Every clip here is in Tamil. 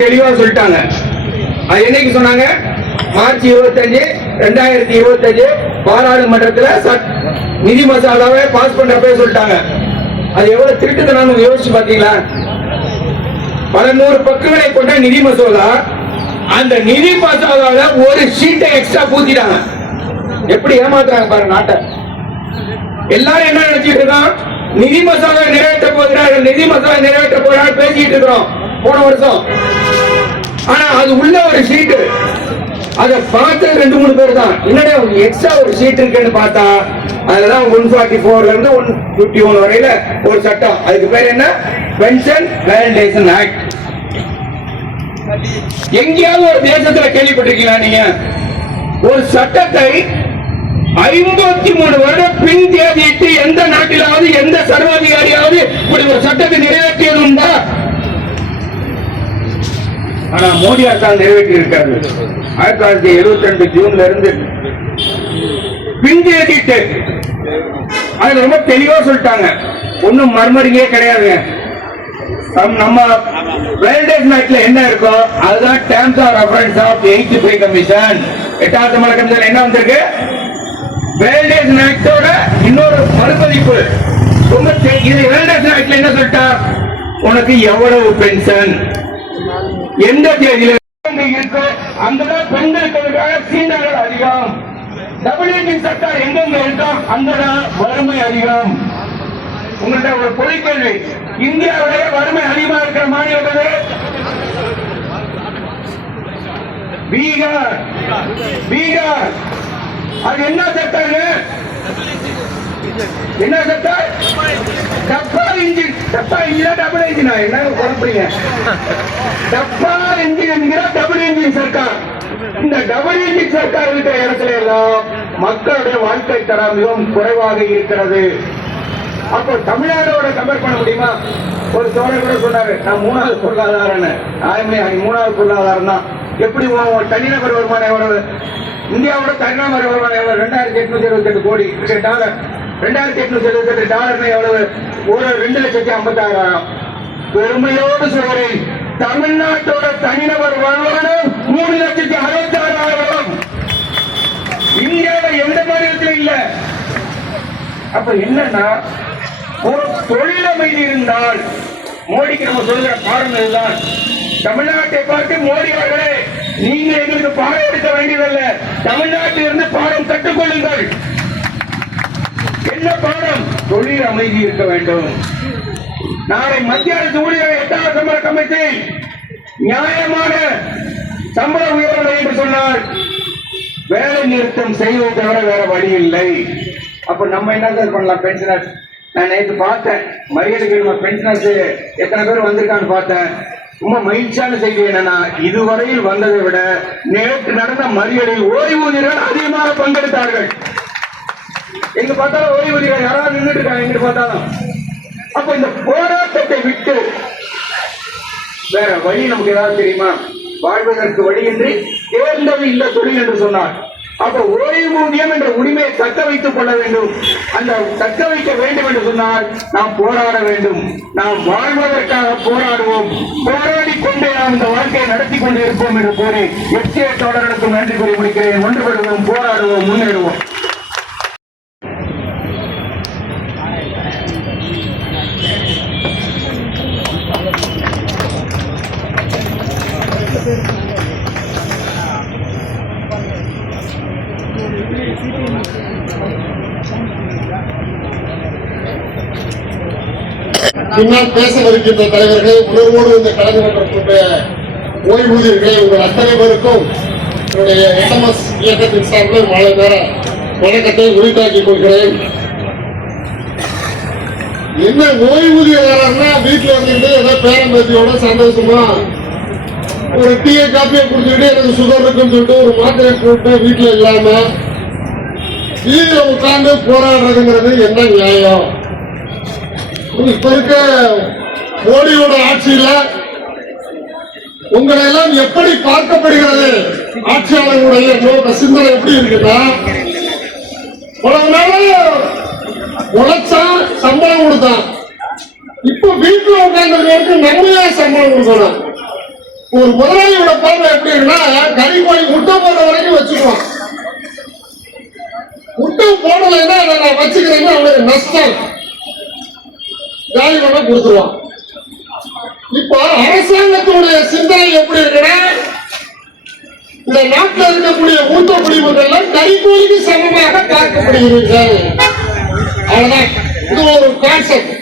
தெளிவா சொல்லிட்டாங்க. அது என்னைக்கு சொன்னாங்க? மார்ச் 25, 2025 பாராளுமன்றத்தில் நிதி மசோதாவை பாஸ் பண்றப்ப சொல்லிட்டாங்க. அது எவ்வளவு திருட்டுத்தனம் யோசிச்சு பாத்தீங்களா? பல நூறு பக்கங்களை கொண்ட நிதி மசோதா, அந்த நிதி மசோதாவில் ஒரு ஷீட்டை எக்ஸ்ட்ரா பூத்திட்டாங்க. எப்படி ஏமாத்துறாங்க பாருங்க நாட்டை. எல்லாரும் என்ன நினைச்சிட்டு இருக்கோம்? நிதி மசோதா நிறைவேற்ற போகிறார்கள், நிதி மசோதா நிறைவேற்ற போகிறார்கள் பேசிட்டு இருக்கிறோம் போன வருஷம். ஆனா அது உள்ள ஒரு ஷீட், அதை பார்த்து 2-3 பேர் தான். என்னடா எக்ஸ்ட்ரா ஒரு ஷீட் இருக்குன்னு பார்த்தா அதுதான் 144 இருந்து 151 வரையில ஒரு சட்டம். அதுக்கு பேர் என்ன? Pension validation act. எங்கேயாவது ஒரு தேசத்துல கேள்விப்பட்டிருக்கீங்களா நீங்க? ஒரு சட்டத்தை 53 வருடம் பின் தேதியிட்டு எந்த நாட்டிலாவது எந்த சர்வாதிகாரியாவது இப்படி ஒரு சட்டத்தை நிறைவேற்றியது உண்டா? ஆனா மோடி அரசாங்கம் நிறைவேற்றி இருக்காரு. 1972 ஜூன்ல இருந்து பின் தேதிட்டு அது ரொம்ப தெளிவா சொல்லிட்டாங்க. ஒன்னும் மர்மரிங்கே கிடையாதுங்க. நம்ம வேலிடேஷன் ஆக்ட்ல என்ன இருக்கோ அதுதான் terms of reference of 8th pay commission. 8வது சம்பள கமிஷன் என்ன வந்திருக்கு? வேலிடேஷன் ஆக்டோட இன்னொரு மறுபதிப்பு. இது வேலிடேஷன் ஆக்ட்ல என்ன சொல்லிட்டா? உனக்கு எவ்வளவு பென்ஷன் எந்த தேதியில இருக்கோ அங்கதான் பெண்களுக்கு சீண்டர்கள் அதிகம். டபிள்யூடி சர்க்கார் எங்கெங்க இருக்கோ அங்கதான் வறுமை அதிகம். உங்கள்கிட்ட ஒரு பொது கேள்வி, இந்தியாவுடைய வறுமை அதிகமா இருக்கிற மாநிலம் பீகார். பீகார் அது என்ன சர்க்காரு? என்ன சர்க்கார்? டப்பா இன்ஜின். டப்பா இன்ஜின் டபுள் இன்ஜினா? என்ன குழப்பறீங்க? டப்பா இன்ஜின் என்கிற டபுள் இன்ஜின் சர்க்கார். இந்த டபுள் இன்ஜின் சர்க்கார் இருக்கிற இடத்துல எல்லாம் மக்களுடைய வாழ்க்கை தரம் மிகவும் குறைவாக இருக்கிறது. அப்போ தமிழ்நாடோட கம்பேர் பண்ண முடியுமா? ஒரு தோழர் கூட சொன்னாரு, நான் 3வது பொருளாதாரம். 3வது பொருளாதாரம் தான். எப்படி தனிநபர் வருமானம் எவ்வளவு? இந்தியாவோட தனிநபர் வருமானம் எவ்வளவு? 2878 கோடி டாலர். 2878 டாலர் எவ்வளவு? 2,56,000. பெருமையோடு சொல்கிறேன், தமிழ்நாட்டோட தனிநபர் வருமானம் 3,66,000. இந்தியாவில் எந்த மாநிலத்திலும் இல்ல. அப்ப என்னன்னா, ஒரு தொழில் அமைதி இருந்தால், மோடிக்கு நம்ம சொல்கிற பாடம் இதுதான். தமிழ்நாட்டை பார்த்து மோடி அவர்களே, நீங்க எங்களுக்கு பாடம் எடுக்க வேண்டியதல்ல, தமிழ்நாட்டில் இருந்து பாடம் கற்றுக்கொள்ளுங்கள். என்ன பாடம்? தொழில் அமைதி இருக்க வேண்டும். நாளை மத்திய அரசு ஊழியர் 8வது சம்பள கமிஷன் நியாயமான சம்பள உயர்வு என்று சொன்னார். வேலை நிறுத்தம் செய்வதை தவிர வேற வழி இல்லை. அப்ப நம்ம என்ன பண்ணலாம்? பென்ஷனர்ஸ், நான் நேற்று பார்த்தேன், மரியாதைக்கு பென்ஷனர்ஸ் எத்தனை பேர் வந்திருக்கான்னு பார்த்தேன். ரொம்ப மகிழ்ச்சியான செய்தி என்னன்னா, இதுவரையில் வந்ததை விட நேற்று நடந்த மறியலில் ஓய்வூதியர்கள் அதிகமாக பங்கெடுத்தார்கள். எங்க பார்த்தாலும் ஓய்வூதியர்கள் யாராவது நின்றுட்டு இருக்காங்க எங்க பார்த்தாலும். அப்ப இந்த போராட்டத்தை விட்டு வேற வழி நமக்கு ஏதாவது தெரியுமா? வாழ்வதற்கு வழியின்றி தேர்ந்தது இந்த தொழில் என்று சொன்னார். அப்ப ஓய்வூதியம் என்ற உரிமையை தக்க வைத்துக் கொள்ள வேண்டும். அந்த தக்க வைக்க வேண்டும் என்று சொன்னால் நாம் போராட வேண்டும். நாம் வாழ்வதற்காக போராடுவோம். போராடி கொண்டே நாம் இந்த வாழ்க்கையை நடத்தி கொண்டு இருப்போம் என்று கூறி எச்சிய தோழர்களுக்கும் நன்றி கூறி முடிக்கிறேன். ஒன்றுபடுவோம், போராடுவோம், முன்னேறுவோம். பின்னால் பேச வருகின்ற தலைவர்களே, உணர்வோடு இந்த கலைஞர்களுடைய ஓய்வூதியர்களை உங்கள் அத்தனை பேருக்கும் என்னுடைய SMS இயக்கத்தின் சார்பில் மாலை நேர வணக்கத்தை உரித்தாக்கிக் கொள்கிறேன். என்ன ஓய்வூதியரானா வீட்டில் இருந்துட்டு ஏதோ பேரம்பேத்தியோட சந்தோஷமா ஒரு டீயை காப்பியை குடிச்சுக்கிட்டு எனக்கு சுகர் இருக்குன்னு சொல்லிட்டு ஒரு மாத்திரை போட்டு வீட்டில் இல்லாம வீட்டுல உட்கார்ந்து போராடுறதுங்கிறது என்ன நியாயம்? இப்ப இருக்க மோடியோட ஆட்சியில உங்களை எல்லாம் எப்படி பார்க்கப்படுகிறது? ஆட்சியாளர்களுடைய சிந்தனை எப்படி இருக்குன்னா, உழைச்சா சம்பளம் கொடுத்தான், இப்ப வீட்டுல உட்கார்ந்து நன்மையா சம்பளம் கொடுக்கணும். ஒரு முதலாளியோட பார்வை எப்படி இருக்குன்னா, கறி கோழி முட்டை போடுற வரைக்கும் வச்சுக்குவான். முட்டை போடலைன்னா அதை நான் வச்சுக்கிறேன்னு அவனுக்கு நஷ்டம், காலி பண்ண கொடுத்துருவான். இப்போ அரசாங்கத்துடைய சிந்தனை எப்படி இருக்குன்னா, இந்த நாட்டில் இருக்கக்கூடிய மூத்த குடிமக்கள் கறிக்கூலிக்கு சமமாக பார்க்கப்படுகிறீர்கள். அவ்வளவுதான். இது ஒரு கான்செப்ட்.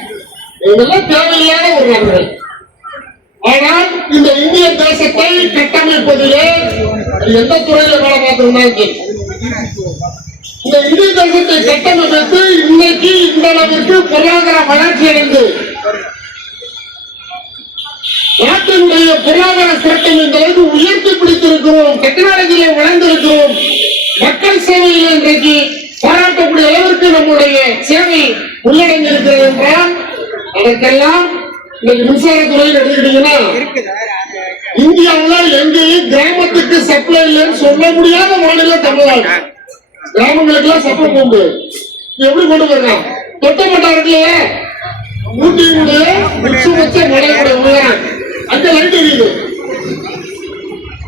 இதெல்லாம் தேவையில்லாத ஒரு நபர்கள். ஆனால் இந்த இந்திய தேசத்தை கட்டமைப்பதிலே எந்த துறையில வேலை பார்த்திருந்தாலும் சரி, இந்த இந்திய தேசத்தை கட்டமைத்து இன்னைக்கு இந்த அளவிற்கு பொருளாதார வளர்ச்சி அடைந்து நாட்டினுடைய பொருளாதார சிறப்பை இந்த அளவுக்கு உயர்த்தி பிடித்திருக்கிறோம், டெக்னாலஜியில வளர்ந்திருக்கிறோம், மக்கள் சேவையில் இன்றைக்கு பாராட்டக்கூடிய அளவிற்கு நம்முடைய சேவை உள்ளடங்கி இருக்கிறது என்றால், அதற்கெல்லாம் இன்னைக்கு மின்சாரத்துறையில் எடுத்துக்கிட்டீங்கன்னா, இந்தியாவில் எங்கேயும் கிராமத்துக்கு சப்ளை இல்லைன்னு சொல்ல முடியாத மாநிலம் தமிழ்நாடு. கிராமங்களுக்கு எல்லாம் சப்ளை கொண்டு எப்படி கொண்டு வரலாம்? தொட்டப்பட்டா இருக்குல்லையா, ஊட்டியுடைய உச்சபட்ச மலையுடைய உயரம் அங்க லைட் எரியுது.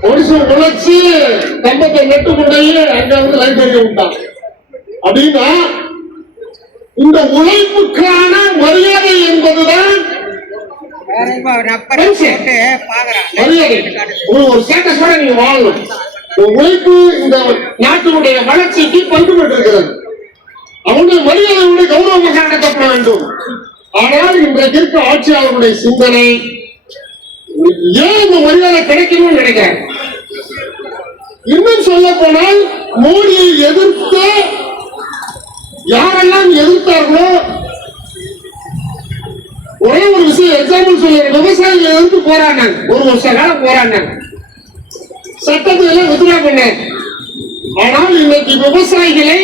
ஒடிசு உழைச்சி கம்பத்தை நட்டு கொண்டையே அங்க வந்து லைட் எரிய விட்டான். அப்படின்னா இந்த உழைப்புக்கான மரியாதை என்பதுதான் மரியாதை. ஒரு ஸ்டேட்டஸோட நீங்க வாழணும். உழைப்பு இந்த நாட்டினுடைய வளர்ச்சிக்கு பங்கு பெற்றிருக்கிறது. அவனுடைய மரியாதையுடைய கௌரவமாக நடத்தப்பட வேண்டும். ஆனால் இன்றைக்கு இருக்க ஆட்சியாளருடைய சிந்தனை ஏன் இந்த மரியாதை கிடைக்கணும்னு நினைக்கிறேன். இன்னும் சொல்ல போனால் மோடியை எதிர்த்து யாரெல்லாம் எதிர்த்தார்களோ, ஒரே ஒரு விஷயம் எக்ஸாம்பிள் சொல்ல, விவசாயிகள் எதிர்த்து போராடினாங்க, ஒரு வருஷ காலம் போராடினாங்க, சட்டத்தை எல்லாம் வித்ட்ரா பண்ணாங்க. ஆனால் இன்னைக்கு விவசாயிகளை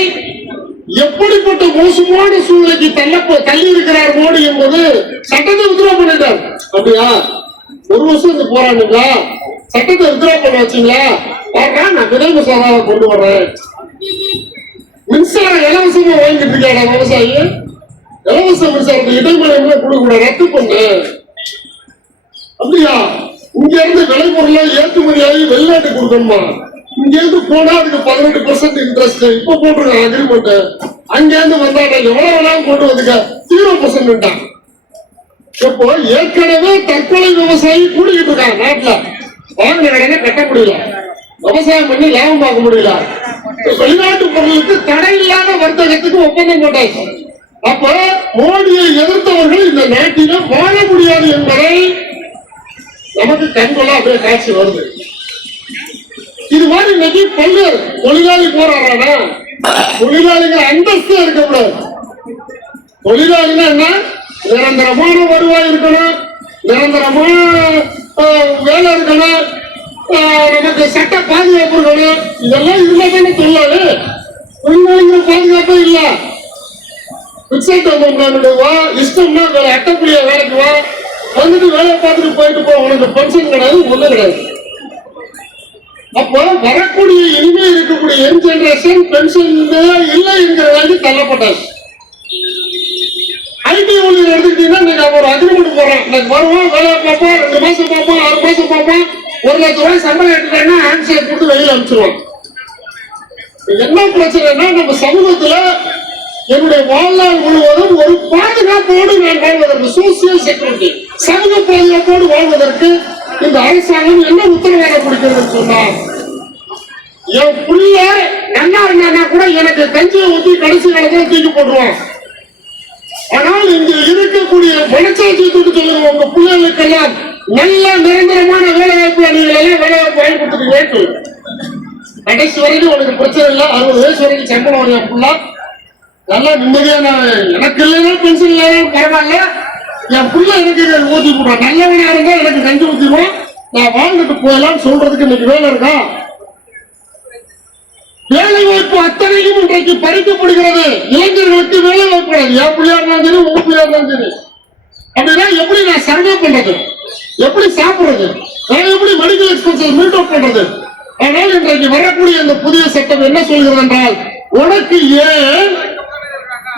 எப்படிப்பட்ட மோசமான சூழ்நிலைக்கு தள்ளி இருக்கிறார் மோடி என்பது சட்டத்தை வித்ட்ரா பண்ணிட்டார். அப்படியா, ஒரு வருஷம் போராடுங்களா, சட்டத்தை வித்ட்ரா பண்ண வச்சீங்களா, நான் விதை மசோதாவை கொண்டு வர்றேன். மின்சாரம் இலவசமா வாங்கிட்டு இருக்காங்க விவசாயி, இலவச மின்சாரத்தை இடைமறை கொடுக்க ரத்து பண்ண. அப்படியா, இங்க இருந்து விளைபொருளை ஏற்றுமதியாகி வெளிநாட்டு கொடுக்கணுமா? இங்க இருந்து போனா அதுக்கு 18% இன்ட்ரெஸ்ட் இப்ப போட்டுருக்காங்க அக்ரிமெண்ட். அங்க இருந்து வந்தா எவ்வளவு வேணாலும் கொண்டு வந்துக்க 0%. இப்போ ஏற்கனவே தற்கொலை விவசாயி கூடிக்கிட்டு இருக்காங்க நாட்டுல. வாங்கின கடனை கட்ட முடியல, விவசாயம் பண்ணி லாபம் பார்க்க முடியல, வெளிநாட்டு பொருளுக்கு தடை இல்லாத வர்த்தகத்துக்கு ஒப்பந்தம் போட்டாச்சு. அப்ப மோடியை எதிர்த்தவர்கள் இந்த நாட்டில வாழ முடியாது என்பதை நமக்கு கண்கொள்ளா அப்படியே காட்சி வருது. இது மாதிரி இன்னைக்கு பல்வேறு தொழிலாளி போராடுறானா, தொழிலாளிகள் அந்தஸ்து இருக்கக்கூடாது. தொழிலாளினா என்ன? நிரந்தரமான வருவாய் இருக்கணும், நிரந்தரமான வேலை இருக்கணும், நமக்கு சட்ட பாதுகாப்பு இருக்கணும். இதெல்லாம் இருந்தா தானே தொழிலாளி. தொழிலாளிகள் பாதுகாப்பே இல்ல. வா, இஷ்டம்னா அட்டப்புள்ளிய வேலைக்கு வா, வந்துட்டு வேலை பார்த்துட்டு போயிட்டு போ, உனக்கு பென்ஷன் கிடையாது, ஒண்ணு கிடையாது. அப்போ வரக்கூடிய இனிமே இருக்கக்கூடிய யங் ஜெனரேஷன் பென்ஷன் இல்லை என்கிற வேலைக்கு தள்ளப்பட்டாச்சு. ஐடி ஊழியர் எடுத்துக்கிட்டீங்கன்னா, நீங்க ஒரு அக்ரிமெண்ட் போறோம், எனக்கு வருவோம், வேலை பார்ப்போம், 2 மாசம் பார்ப்போம், 6 மாசம் பார்ப்போம், 1 லட்சம் ரூபாய் சம்பளம் எடுத்துட்டேன்னா ஹேண்ட்ஷேக் கொடுத்து வெளியில அனுப்பிச்சிருவோம். என்ன பிரச்சனைனா, நம்ம சமூகத்துல என்னுடைய வாழ்நாள் முழுவதும் ஒரு பாதுகாப்போடு நான் வாழ்வதற்கு, சோசியல் செக்யூரிட்டி, சமூக பாதுகாப்போடு வாழ்வதற்கு இந்த அரசாங்கம் என்ன உத்தரவாதம் கொடுக்கிறது சொன்னா, என் புள்ள நல்லா இருந்தா கூட எனக்கு கஞ்சியை ஊற்றி கடைசி காலத்தில் தூக்கி போட்டுருவான். ஆனால் இங்கு இருக்கக்கூடிய மனசாட்சி தூக்கி சொல்லுங்க, உங்க பிள்ளைகளுக்கெல்லாம் நல்ல நிரந்தரமான வேலை வாய்ப்பு, நீங்கள் எல்லாம் வேலை வாய்ப்பு வாங்கி கொடுத்துருக்கீங்க, கடைசி வரைக்கும் உனக்கு பிரச்சனை இல்லை, 60 வயசு வரைக்கும் சம்பளம் வரும், அப்படின்னா நல்லா நிம்மதியான, எனக்கு இல்லைன்னா பென்ஷன் இல்லைன்னா பரவாயில்ல, என் பிள்ளை எனக்கு ஊத்தி போடுவான், நல்லவனா இருந்தா எனக்கு கஞ்சி ஊத்திடுவோம், நான் வாழ்ந்துட்டு போயலாம் சொல்றதுக்கு இன்னைக்கு வேலை இருக்கா? வேலை வாய்ப்பு அத்தனையும் இன்றைக்கு பறிக்கப்படுகிறது. இளைஞர்களுக்கு வேலை வாய்ப்பு, என் பிள்ளையா இருந்தாலும் சரி, உங்க பிள்ளையா இருந்தாலும் சரி. அப்படின்னா எப்படி நான் சர்வே பண்றது, எப்படி சாப்பிடுறது, நான் எப்படி மெடிக்கல் எக்ஸ்பென்சஸ் மீட் அவுட் பண்றது? ஆனால் இன்றைக்கு வரக்கூடிய இந்த புதிய சட்டம் என்ன சொல்கிறது என்றால், உனக்கு ஏன்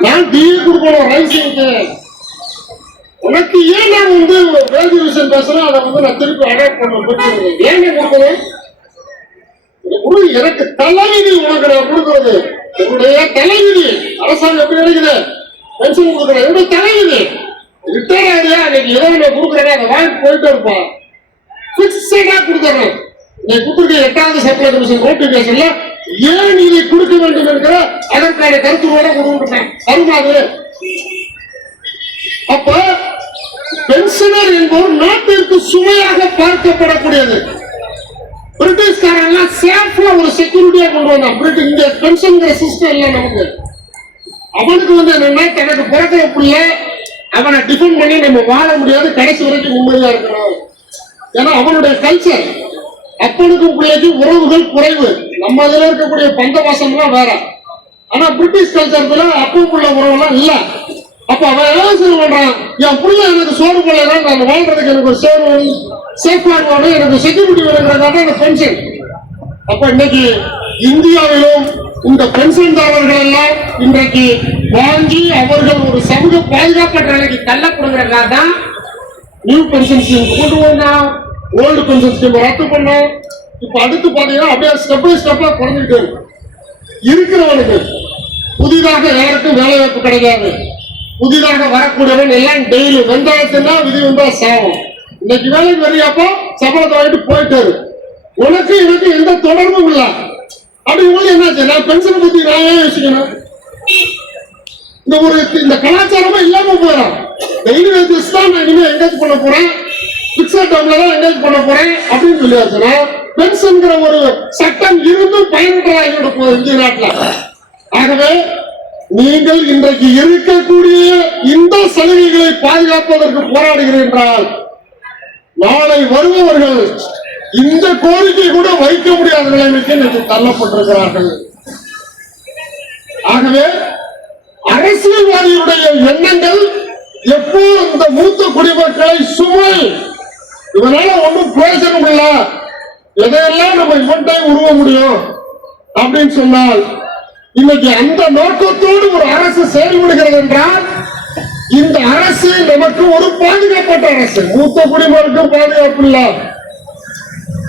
நான் டீ கொடுக்கணும், ரைஸுக்கு உனக்கு ஏன் நான் வந்து வேதி விஷயம் பேசுறேன், அதை வந்து நான் திருப்பி அடாப்ட் பண்ண ஏன் கொடுக்குறேன்? எனக்கு தலைவிதி உனக்கு நான் கொடுக்கறது, என்னுடைய தலைவிதி. அரசாங்கம் எப்படி நினைக்குது பென்ஷன் கொடுக்குறேன், என்னுடைய தலைவிதி. ரிட்டையர் ஆகியா இன்னைக்கு இரவு நான் கொடுக்குறேன், அதை வாங்கி போயிட்டு இருப்பான். பிக்ஸடா கொடுத்துறேன். நீ கொடுத்துருக்க 8வது சப்ளை கமிஷன் நோட்டிபிகேஷன்ல ஏன் இதை கொடுக்க வேண்டும் என்கிற அதற்கான கருத்துவோட கொடுத்துட்டேன். அருமாது அப்ப பென்ஷனர் என்பவர் நாட்டிற்கு சுமையாக பார்க்கப்படக்கூடியது. பிரிட்டிஷ்காரன் சேஃப்ல ஒரு செக்யூரிட்டியா கொண்டு வந்தான். பிரிட்டிஷ் இந்த பென்ஷன் சிஸ்டம் இல்ல நமக்கு. அவனுக்கு வந்து என்னன்னா தனக்கு பிறக்கிற பிள்ளை அவனை டிஃபெண்ட் பண்ணி நம்ம வாழ முடியாது, கடைசி வரைக்கும் நிம்மதியா இருக்கணும். ஏன்னா அவனுடைய கல்ச்சர். அப்பனுக்கும் பிள்ளைக்கு உறவுகள் குறைவு. நம்ம இதுல இருக்கக்கூடிய பந்தவாசம்லாம் வேற. ஆனா பிரிட்டிஷ் கல்ச்சர்ல அப்பனுக்குள்ள உறவுலாம் இல்ல. அப்ப அவன் என்ன பண்றான், என் புள்ள எனக்கு சோறு போல நான் வாழ்றதுக்கு எனக்கு ஒரு சேஃப்கார்டு வேணும், எனக்கு செக்யூரிட்டி வேணுங்கிறதுக்காக அந்த பென்ஷன். அப்ப இன்னைக்கு இந்தியாவிலும் இந்த பென்ஷன்தாரர்கள் எல்லாம் இன்றைக்கு வாங்கி அவர்கள் ஒரு சமூக பாதுகாப்பற்ற நிலைக்கு தள்ளப்படுகிறதுக்காக தான் நியூ பென்ஷன் ஸ்கீம் கொண்டு வந்தோம், ஓல்டு பென்ஷன் ஸ்கீம் ரத்து பண்ணோம். இப்ப அடுத்து பாத்தீங்கன்னா அப்படியே ஸ்டெப் பை ஸ்டெப்பா குறைஞ்சிட்டு இருக்கு. இருக்கிறவனுக்கு புதிதாக யாருக்கும் வேலை வாய்ப்பு கிடைக்காது. புதிதாக வரக்கூடியவன் எல்லாம் டெய்லி வெந்தாயத்தினா விதி வந்தா சாகும். இன்னைக்கு வேலைக்கு வரையாப்போ சம்பளத்தை வாங்கிட்டு போயிட்டாரு. உனக்கு எனக்கு எந்த தொடர்பும் இல்ல. அப்படிங்கும்போது என்னாச்சு, நான் பென்ஷன் பத்தி நான் ஏன் யோசிக்கணும்? இந்த கலாச்சாரமா இல்லாம போறோம். டெய்லி வேஜஸ் தான் நான் இனிமே என்கேஜ் பண்ண போறேன், பிக்சட் டேர்ம்ல தான் என்கேஜ் பண்ண போறேன் அப்படின்னு சொல்லியாச்சுன்னா பென்ஷன்ங்கிற ஒரு சட்டம் இருந்தும் பயனற்றதாக போகுது இந்திய நாட்டில். ஆகவே நீங்கள் இன்றைக்கு இருக்கக்கூடிய இந்த சலுகைகளை பாதுகாப்பதற்கு போராடுகிறீர்கள் என்றால் நாளை வருபவர்கள் இந்த கோரிக்கை கூட வைக்க முடியாத நிலைமைக்கு இன்றைக்கு தள்ளப்பட்டிருக்கிறார்கள். ஆகவே அரசியல்வாதிகளுடைய எண்ணங்கள் எப்போ இந்த மூத்த குடிமக்களை சுமை, இதனால ஒன்றும் பிரயோஜனம் இல்ல, எதையெல்லாம் நம்ம இவன்டை உருவ முடியும் அப்படின்னு சொன்னால் இன்னைக்கு அந்த நோக்கத்தோடு ஒரு அரசு செயல்படுகிறது என்றால் இந்த அரசு நமக்கு ஒரு பாதுகாப்பற்ற அரசு. மூத்த குடிமக்களுக்கும் பாதுகாப்பு இல்ல,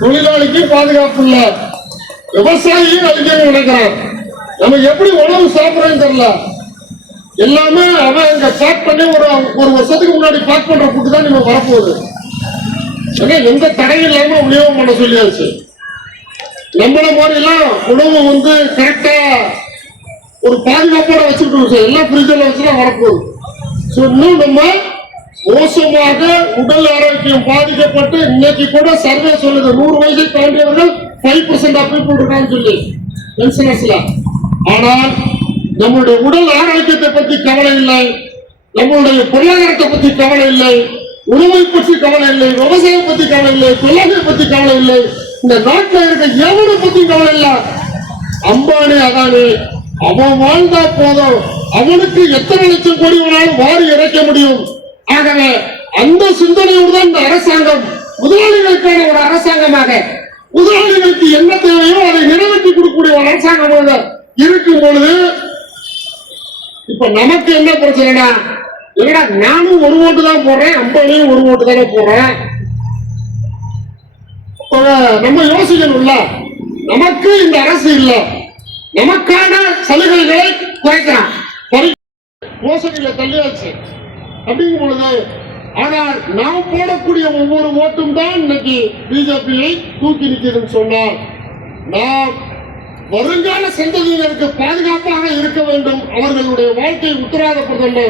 தொழிலாளிக்கும் பாதுகாப்பு இல்ல, விவசாயியும் அழிக்கணும் நினைக்கிறான். நம்ம எப்படி உணவு சாப்பிடுறோம் தெரியல. எல்லாமே அவன் இங்க பேக் பண்ணி ஒரு வருஷத்துக்கு முன்னாடி பேக் பண்ற ஃபுட்டு தான் நம்ம வரப்போகுது. எந்த தடையும் இல்லாம விநியோகம் பண்ண சொல்லியாச்சு. நம்மள மாதிரி எல்லாம் உணவு வந்து கரெக்டா ஒரு பாதுகாப்போட வச்சுக்கிட்டு எல்லாம் ஃப்ரிட்ஜில் வச்சுதான் வரப்போகுது. இன்னும் நம்ம மோசமாக உடல் ஆரோக்கியம் பாதிக்கப்பட்டு இன்னைக்கு கூட சர்வே சொல்லுது 100 வயசை தாண்டியவர்கள் 5% ஆஃப் பீப்புள் இருக்கான்னு சொல்லி பென்ஷனர்ஸ்ல. ஆனால் நம்மளுடைய உடல் ஆரோக்கியத்தை பத்தி கவலை இல்லை, நம்மளுடைய பொருளாதாரத்தை பத்தி கவலை இல்லை, உணவை பற்றி கவலை இல்லை, விவசாயம் பத்தி கவலை இல்லை, தொழிலை பத்தி கவலை இல்லை, இந்த நாட்டில் இருக்க எவனை பத்தி கவலை இல்லை. அம்பானி அதானி அவன் வாழ்ந்தா போதும், அவனுக்கு எத்தனை லட்சம் கோடி வேணாலும் வாரி இறைக்க முடியும். ஆகவே அந்த சிந்தனையோடு தான் இந்த அரசாங்கம் முதலாளிகளுக்கான ஒரு அரசாங்கமாக, முதலாளிகளுக்கு என்ன தேவையோ அதை நிறைவேற்றி கொடுக்கக்கூடிய ஒரு அரசாங்கமாக இருக்கும் பொழுது இப்ப நமக்கு என்ன பிரச்சனைனா, இல்லடா நானும் ஒரு ஓட்டு தான் போடுறேன், அம்பானியும் ஒரு ஓட்டு தானே போடுறேன். நம்ம யோசிக்கணும்ல, நமக்கு இந்த அரசு இல்ல, நமக்கான சலுகைகளை குறைக்கிறான், மோசடியில தள்ளியாச்சு அப்படிங்கும் பொழுது. ஆனால் நாம் போடக்கூடிய ஒவ்வொரு ஓட்டும் தான் இன்னைக்கு பிஜேபியை தூக்கி நிற்கிறதுன்னு சொன்னால், நாம் வருங்கால சந்ததியினருக்கு பாதுகாப்பாக இருக்க வேண்டும், அவர்களுடைய வாழ்க்கையை உத்தரவாதப்படுத்த.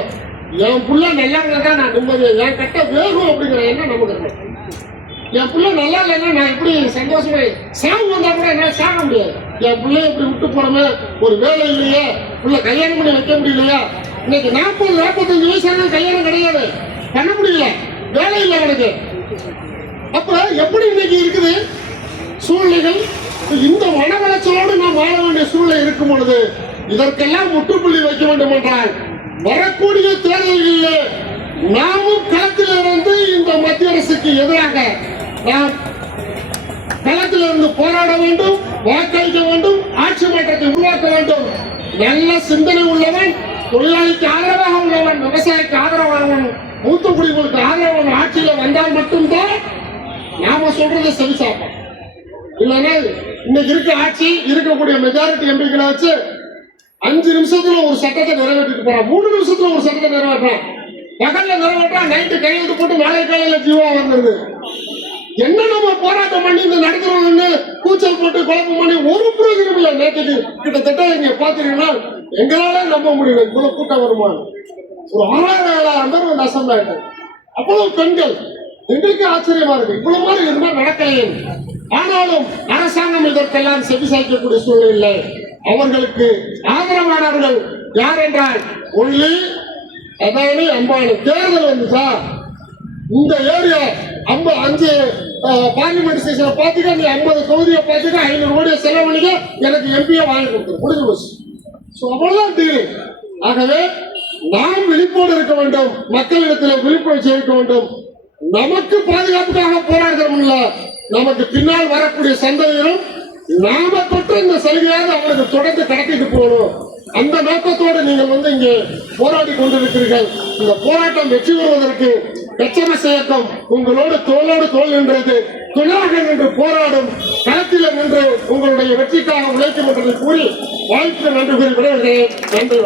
என் புள்ள நல்லா இருந்தா நான் நிம்மதியா, என் கட்ட வேகும் அப்படிங்கிற எண்ணம் நமக்கு இருக்கு. என் பிள்ளை நல்லா இல்லைன்னா நான் எப்படி சந்தோஷமா சாவு வந்தா கூட என்னால சாக முடியாது. என் பிள்ளைய இப்படி விட்டு போறமே, ஒரு வேலை இல்லையா, பிள்ளை கல்யாணம் பண்ணி வைக்க முடியலையா. இன்னைக்கு 40-45 வயசான கல்யாணம் கிடையாது, பண்ண முடியல, வேலை இல்லை அவனுக்கு. அப்ப எப்படி இன்னைக்கு இருக்குது சூழ்நிலைகள்? இந்த மன வளர்ச்சியோடு நாம் வாழ வேண்டிய சூழ்நிலை இருக்கும் பொழுது இதற்கெல்லாம் முற்றுப்புள்ளி வைக்க வேண்டும் என்றால் வரக்கூடிய தேர்தல்களில் நாமும் களத்தில் இருந்து இந்த மத்திய அரசுக்கு எதிராக நாம் களத்தில் இருந்து போராட வேண்டும், வாக்களிக்க வேண்டும், ஆட்சி மாற்றத்தை உருவாக்க வேண்டும். நல்ல சிந்தனை உள்ளவன், தொழிலாளிக்கு ஆதரவாக உள்ளவன், விவசாயிக்கு ஆதரவாக மூத்த குடிகளுக்கு ஆதரவான ஆட்சியில வந்தால் மட்டும்தான் நாம சொல்றதை செவிசாப்போம். இல்லைன்னா இன்னைக்கு இருக்க ஆட்சி இருக்கக்கூடிய மெஜாரிட்டி எம்பிக்களை வச்சு 5 நிமிஷத்துல ஒரு சட்டத்தை நிறைவேற்றிட்டு போறான், 3 நிமிஷத்துல ஒரு சட்டத்தை நிறைவேற்றான், பகல்ல நிறைவேற்றான், நைட்டு கையெழுத்து போட்டு நாளை காலையில ஜீவா வந்துருது. என்ன நம்ம போராட்டம் பண்ணி இந்த நடத்துறோம்னு கூச்சல் போட்டு குழப்பம் பண்ணி ஒரு பிரயோஜனம் இல்லை. நேற்றுக்கு கிட்டத்தட்ட இங்க பாத்தீங்கன்னா எங்களால நம்ப முடியல இவ்வளவு கூட்டம் வருமானம். ஒரு 6000 பேர் வந்து அசம்பிள் ஆயிட்டாங்க. அவ்வளவு பெண்கள், எங்களுக்கு ஆச்சரியமா இருக்கு, இவ்வளவு மாதிரி இருந்தா நடக்கலையே. ஆனாலும் அரசாங்கம் இதற்கெல்லாம் செவிசாய்க்கக்கூடிய சூழ்நிலை. அவர்களுக்கு ஆதரவானவர்கள் யார் என்றால் ஒன்லி அதானி அம்பானி. தேர்தல் வந்துச்சா இந்த ஏரியா 5 பார்லிமெண்ட் ஸ்டேஷனை பார்த்துக்க, நீ 50 தொகுதியை பார்த்துக்க, 500 கோடியை செலவு பண்ணிக்க, எனக்கு எம்பியை வாங்கி கொடுத்து முடிஞ்சு போச்சு. அவ்வளவுதான் டீல். ஆகவே நாம் விழிப்போடு இருக்க வேண்டும், மக்களிடத்தில் விழிப்புணர்ச்சி இருக்க வேண்டும். நமக்கு பாதுகாப்புக்காக போராடுகிறோம் இல்ல, நமக்கு பின்னால் வரக்கூடிய சந்ததியிலும் நாம பெற்ற இந்த சலுகையாக அவருக்கு தொடர்ந்து கடத்திட்டு போகணும். அந்த நோக்கத்தோடு நீங்கள் இங்கே போராடி கொண்டிருக்கிறீர்கள். இந்த போராட்டம் வெற்றி பெறுவதற்கு எச்எம்எஸ் இயக்கம் உங்களோடு தோளோடு தோல் நின்றது, துணையாக நின்று போராடும், களத்தில் நின்று உங்களுடைய வெற்றிக்காக உழைக்கும் என்று கூறி வாழ்த்து நன்றி கூறி விடைபெறுகிறேன். நன்றி.